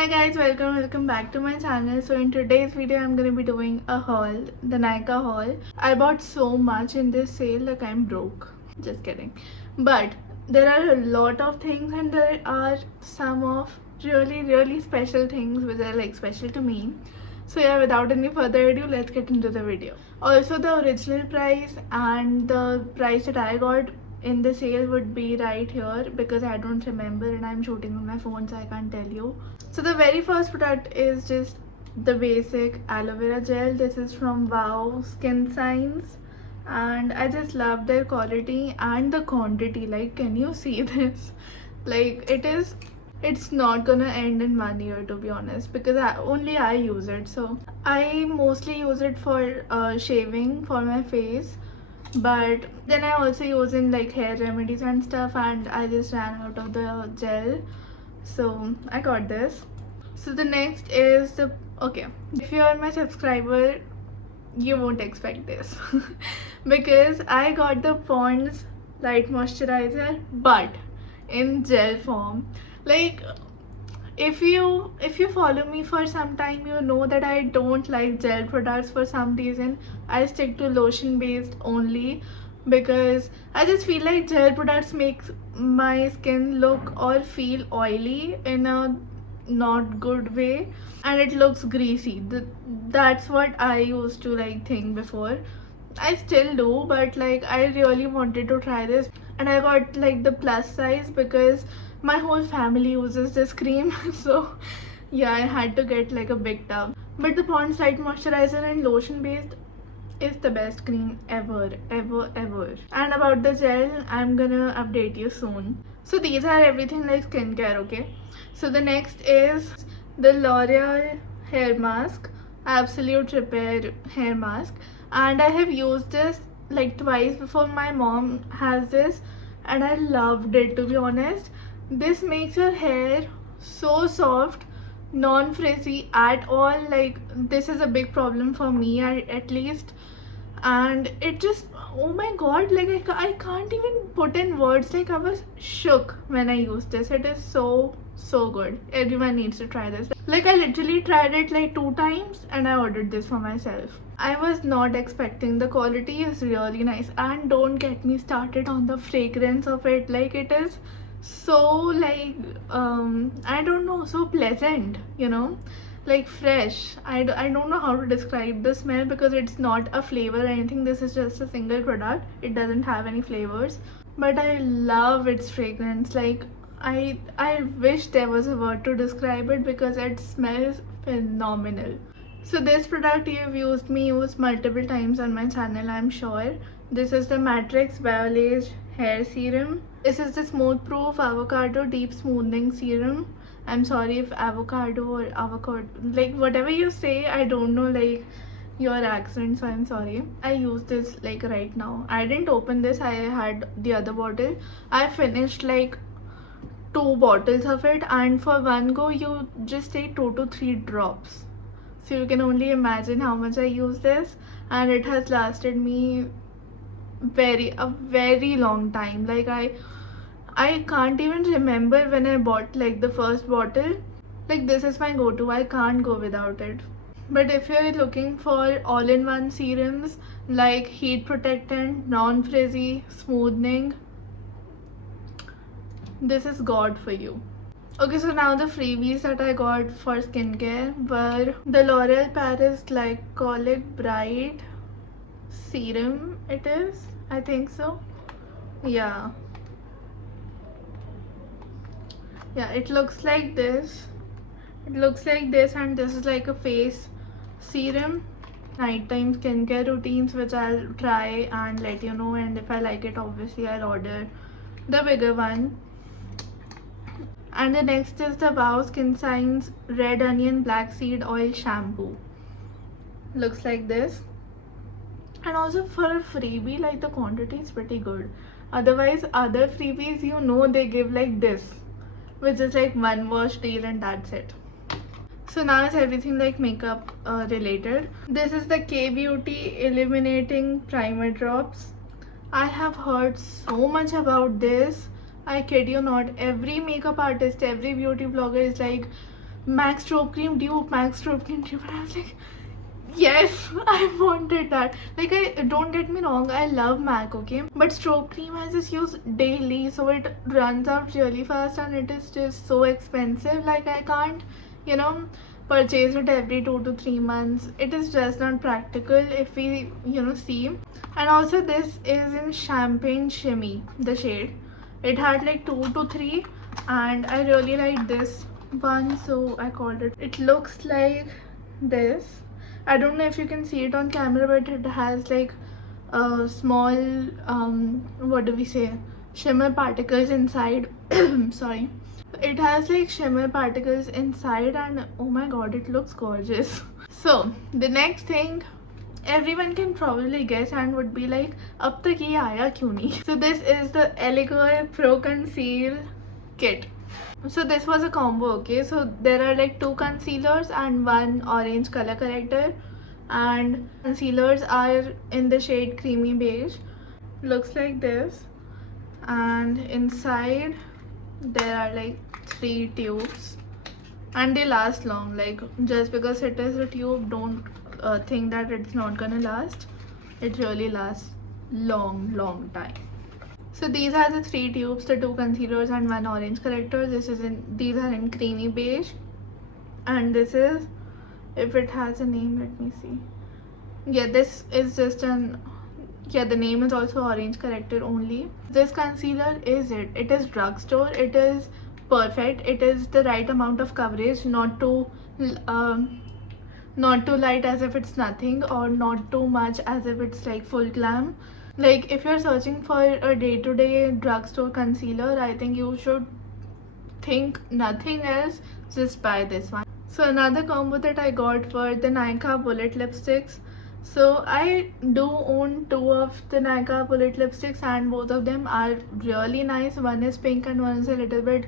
Hi guys, welcome back to my channel. So in today's video I'm gonna be doing a haul, the Nykaa haul. I bought so much in this sale, like I'm broke. Just kidding. But there are a lot of things and there are some of really special things which are like special to me. So yeah, without any further ado, let's get into the video. Also, the original price and the price that I got in the sale would be right here because I don't remember and I'm shooting on my phone, so I can't tell you. So the very first product is just the basic aloe vera gel. This is from Wow Skin Science and I just love their quality and the quantity. Like, can you see this? Like, it's not gonna end in 1 year, to be honest, because only I use it. So I mostly use it for shaving for my face, but then I also use in like hair remedies and stuff, and I just ran out of the gel, so I got this. So the next is the if you are my subscriber, you won't expect this because I got the Pond's Light Moisturizer but in gel form. Like, if you follow me for some time, you know that I don't like gel products for some reason. I stick to lotion based only because I just feel like gel products make my skin look or feel oily in a not good way, and it looks greasy. That's what I used to like think before. I still do, but like I really wanted to try this and I got like the plus size because my whole family uses this cream. So yeah, I had to get like a big tub. But the Pond's Light Moisturizer and lotion based is the best cream ever. And about the gel, I'm gonna update you soon. So these are everything like skincare, okay? So the next is the L'Oreal hair mask, Absolut Repair hair mask, and I have used this like twice before. My mom has this and I loved it, to be honest. This makes your hair so soft, non-frizzy at all. Like, this is a big problem for me at least, and it just, oh my god, like I can't even put in words. Like, I was shook when I used this. It is so good. Everyone needs to try this. Like, I literally tried it like 2 times and I ordered this for myself. I was not expecting. The quality is really nice, and don't get me started on the fragrance of it. Like, it is so like I don't know, so pleasant, you know, like fresh. I don't know how to describe the smell because it's not a flavor or anything. This is just a single product. It doesn't have any flavors, but I love its fragrance. Like, I wish there was a word to describe it because it smells phenomenal. So this product you've used multiple times on my channel, I'm sure. This is the Matrix Biolage hair serum. This is the Smoothproof Avocado Deep Smoothing Serum. I'm sorry if avocado or avocado, like whatever you say, I don't know like your accent, so I'm sorry. I use this like right now. I didn't open this. I had the other bottle. I finished like 2 bottles of it, and for one go you just take 2 to 3 drops. So you can only imagine how much I use this, and it has lasted me a very long time. Like, I can't even remember when I bought like the first bottle. Like, this is my go-to. I can't go without it. But if you're looking for all-in-one serums like heat protectant, non-frizzy, smoothing, this is God for you. Okay, so now the freebies that I got for skincare were the L'Oreal Paris Glycolic Bright Serum. It is, I think so. Yeah, it looks like this. And this is like a face serum. Nighttime skincare routines, which I'll try and let you know, and if I like it, obviously I'll order the bigger one. And the next is the Wow Skin Science Red Onion Black Seed Oil Shampoo. Looks like this. And also for a freebie, like the quantity is pretty good. Otherwise, other freebies, you know, they give like this, which is like 1 wash deal and that's it. So now it's everything like makeup related. This is the K-Beauty Illuminating Primer Drops. I have heard so much about this. I kid you not. Every makeup artist, every beauty blogger is like, Max Strobe Cream Dupe, Max Strobe Cream Dupe, and I was like, yes, I wanted that. Like, I don't get me wrong, I love MAC, okay, but strobe cream I just use daily, so it runs out really fast and it is just so expensive. Like, I can't, you know, purchase it every 2 to 3 months. It is just not practical if we, you know, see. And also this is in Champagne Shimmy, the shade. It had like 2 to 3 and I really like this one, so I called it. It looks like this. I don't know if you can see it on camera, but it has like a small what do we say, shimmer particles inside. Sorry, it has like shimmer particles inside, and oh my god, it looks gorgeous. So the next thing everyone can probably guess and would be like, ab tak ye aaya kyun nahi? So this is the Aloe Pro Conceal Kit. So this was a combo, okay, so there are like 2 concealers and 1 orange color corrector, and concealers are in the shade creamy beige. Looks like this, and inside there are like 3 tubes and they last long. Like, just because it is a tube, don't think that it's not gonna last. It really lasts long time. So these are the 3 tubes, the 2 concealers and 1 orange corrector. These are in creamy beige, and this is, if it has a name, let me see. Yeah, this is just an, yeah, the name is also orange corrector only. This concealer is it. It is drugstore. It is perfect. It is the right amount of coverage, not too light as if it's nothing, or not too much as if it's like full glam. Like, if you're searching for a day-to-day drugstore concealer, I think you should think nothing else, just buy this one. So another combo that I got were the Nykaa bullet lipsticks. So I do own 2 of the Nykaa bullet lipsticks, and both of them are really nice. One is pink and one is a little bit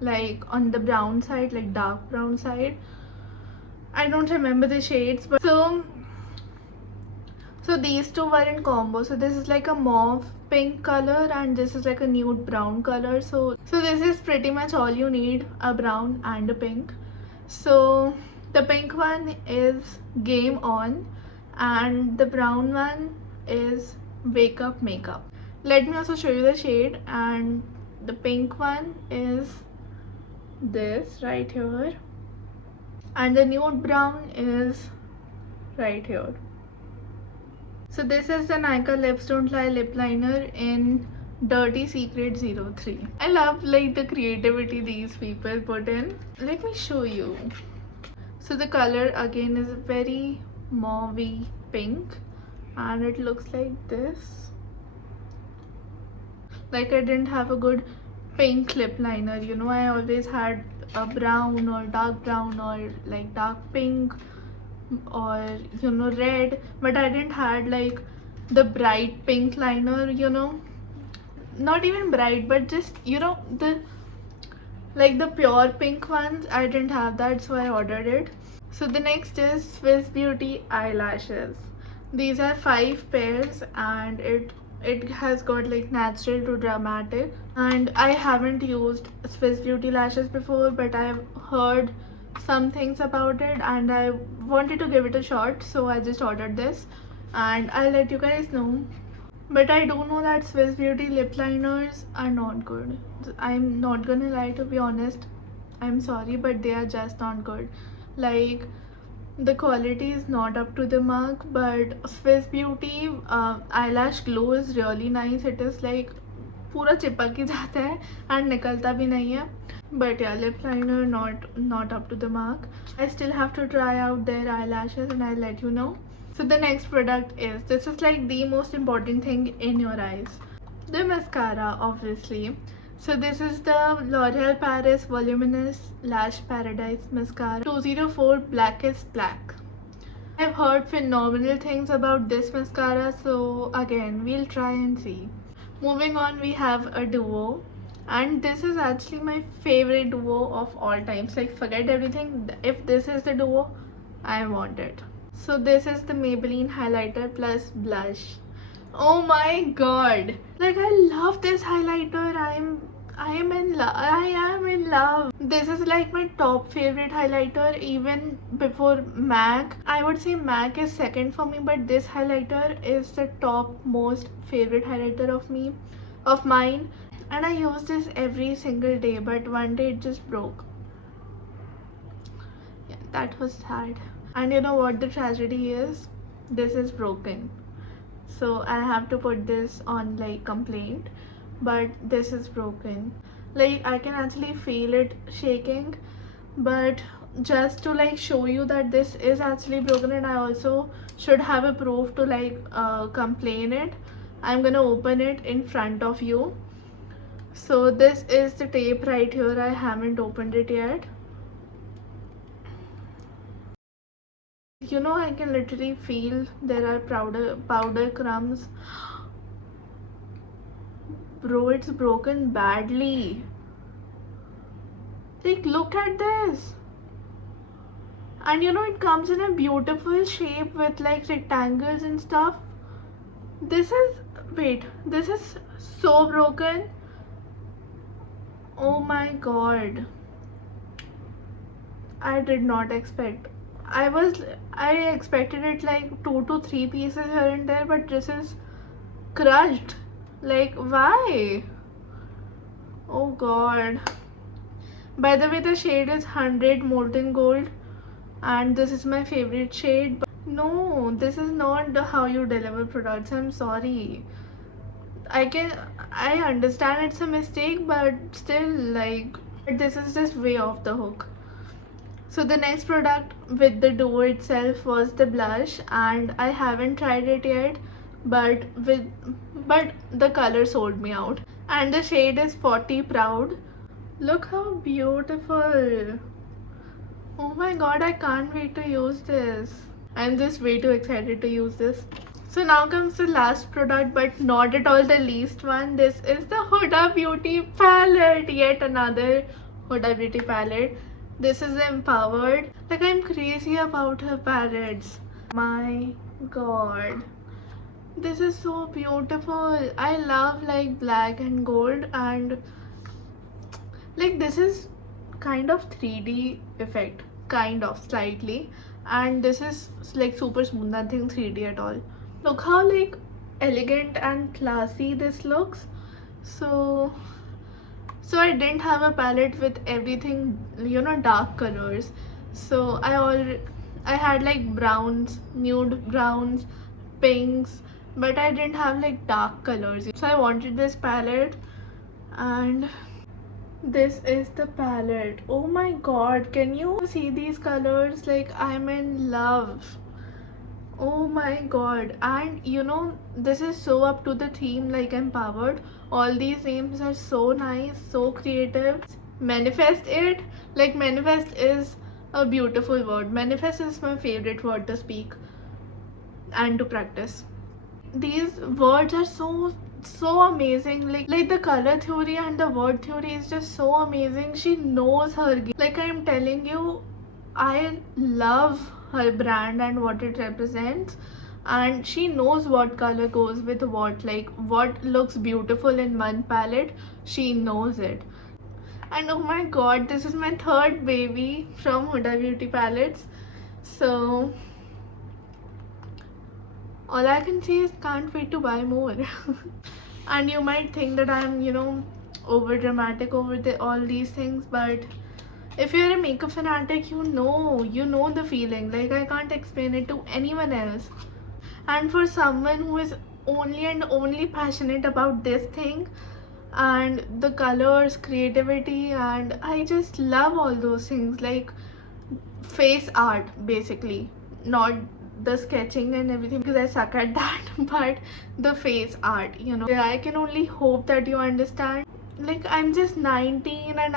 like on the brown side, like dark brown side. I don't remember the shades, but so these 2 were in combo. So this is like a mauve pink color and this is like a nude brown color. So this is pretty much all you need, a brown and a pink. So the pink one is Game On and the brown one is Wake Up Makeup. Let me also show you the shade, and the pink one is this right here and the nude brown is right here. So this is the Nykaa Lips Don't Lie lip liner in Dirty Secret 03. I love like the creativity these people put in. Let me show you. So the color again is very mauvey pink and it looks like this. Like, I didn't have a good pink lip liner, you know. I always had a brown or dark brown or like dark pink or, you know, red, but I didn't had like the bright pink liner, you know, not even bright, but just, you know, the like the pure pink ones. I didn't have that, so I ordered it. So the next is Swiss Beauty eyelashes. These are 5 pairs and it has got like natural to dramatic, and I haven't used Swiss Beauty lashes before, but I've heard some things about it and I wanted to give it a shot, so I just ordered this and I'll let you guys know. But I do know that Swiss Beauty lip liners are not good. I'm not gonna lie, to be honest. I'm sorry, but they are just not good. Like, the quality is not up to the mark, but Swiss Beauty eyelash glue is really nice. It is like पूरा चिपक ही जाता है and निकलता भी नहीं है. But yeah, lip liner not up to the mark. I still have to try out their eyelashes and I'll let you know. So the next product is, this is like the most important thing in your eyes, the mascara, obviously. So this is the L'Oreal Paris Voluminous Lash Paradise Mascara 204 Blackest Black. I've heard phenomenal things about this mascara, so again, we'll try and see. Moving on, we have a duo, and this is actually my favorite duo of all times. Like, forget everything, if this is the duo, I want it. So this is the Maybelline highlighter plus blush. Oh my god, like, I love this highlighter. I am in love. I am in love. This is like my top favorite highlighter, even before MAC. I would say MAC is second for me, but this highlighter is the top most favorite highlighter of mine. And I use this every single day, but one day it just broke. Yeah, that was sad. And you know what the tragedy is? This is broken. So I have to put this on like complaint, but this is broken. Like I can actually feel it shaking, but just to like show you that this is actually broken and I also should have a proof to like complain it, I'm gonna open it in front of you. So this is the tape right here. I haven't opened it yet. You know, I can literally feel there are powder crumbs. Bro, it's broken badly. Like, look at this. And you know, it comes in a beautiful shape with like rectangles and stuff. This is, wait, this is so broken. Oh my god. I did not expect. I expected it like 2 to 3 pieces here and there, but this is crushed. Like, why? Oh god. By the way, the shade is 100 Molten Gold, and this is my favorite shade. But no, this is not how you deliver products. I'm sorry. I understand it's a mistake, but still, like, this is just way off the hook. So the next product with the duo itself was the blush, and I haven't tried it yet, but the color sold me out. And the shade is 40 Proud. Look how beautiful. Oh my god, I can't wait to use this. I'm just way too excited to use this. So now comes the last product, but not at all the least one. This is the Huda Beauty palette. Yet another Huda Beauty palette. This is Empowered. Like, I'm crazy about her palettes. My god. This is so beautiful. I love like black and gold, and like this is kind of 3D effect. Kind of, slightly. And this is like super smooth, nothing 3D at all. Look how like elegant and classy this looks. So I didn't have a palette with everything, you know, dark colors. So I had like browns, nude browns, pinks, but I didn't have like dark colors. So I wanted this palette, and this is the palette. Oh my god, can you see these colors? Like, I'm in love. Oh my god. And you know, this is so up to the theme, like Empowered. All these names are so nice, so creative. Manifest it. Like, manifest is a beautiful word. Manifest is my favorite word to speak and to practice. These words are so amazing. Like the color theory and the word theory is just so amazing. She knows her game. Like, I'm telling you, I love her brand and what it represents, and she knows what color goes with what, like what looks beautiful in one palette. She knows it. And oh my god, this is my third baby from Huda Beauty palettes. So all I can say is can't wait to buy more. And you might think that I'm, you know, over dramatic over all these things, but if you're a makeup fanatic, you know the feeling. Like, I can't explain it to anyone else. And for someone who is only and only passionate about this thing and the colors, creativity, and I just love all those things, like face art basically, not the sketching and everything because I suck at that, but the face art, you know. I can only hope that you understand. Like, I'm just 19 and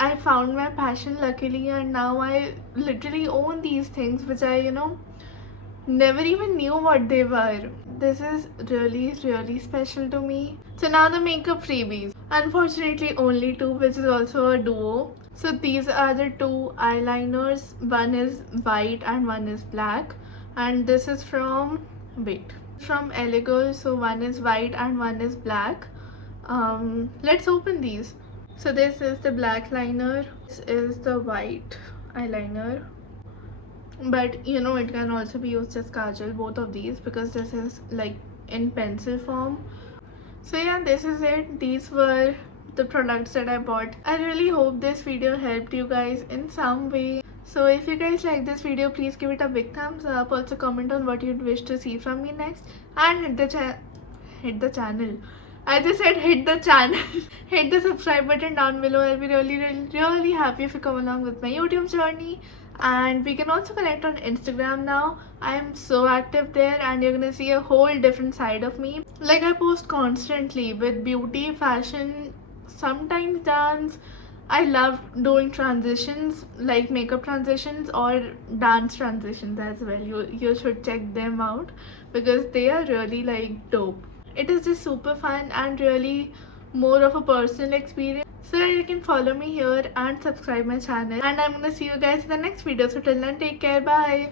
I found my passion luckily, and now I literally own these things which I, you know, never even knew what they were. This is really special to me. So now the makeup freebies. Unfortunately only two, which is also a duo. So these are the two eyeliners. One is white and one is black. And this is from Elegos. So one is white and one is black. Let's open these. So this is the black liner, this is the white eyeliner, but you know it can also be used as kajal, both of these, because this is like in pencil form. So yeah, this is it. These were the products that I bought. I really hope this video helped you guys in some way. So if you guys like this video, please give it a big thumbs up. Also comment on what you'd wish to see from me next, and hit the channel. I just said hit the channel. Hit the subscribe button down below. I'll be really happy if you come along with my YouTube journey. And we can also connect on Instagram now. I am so active there, and you're gonna see a whole different side of me. Like, I post constantly with beauty, fashion, sometimes dance. I love doing transitions, like makeup transitions or dance transitions as well. You should check them out because they are really like dope. It is just super fun and really more of a personal experience. So you can follow me here and subscribe my channel, and I'm gonna see you guys in the next video. So till then, take care, bye.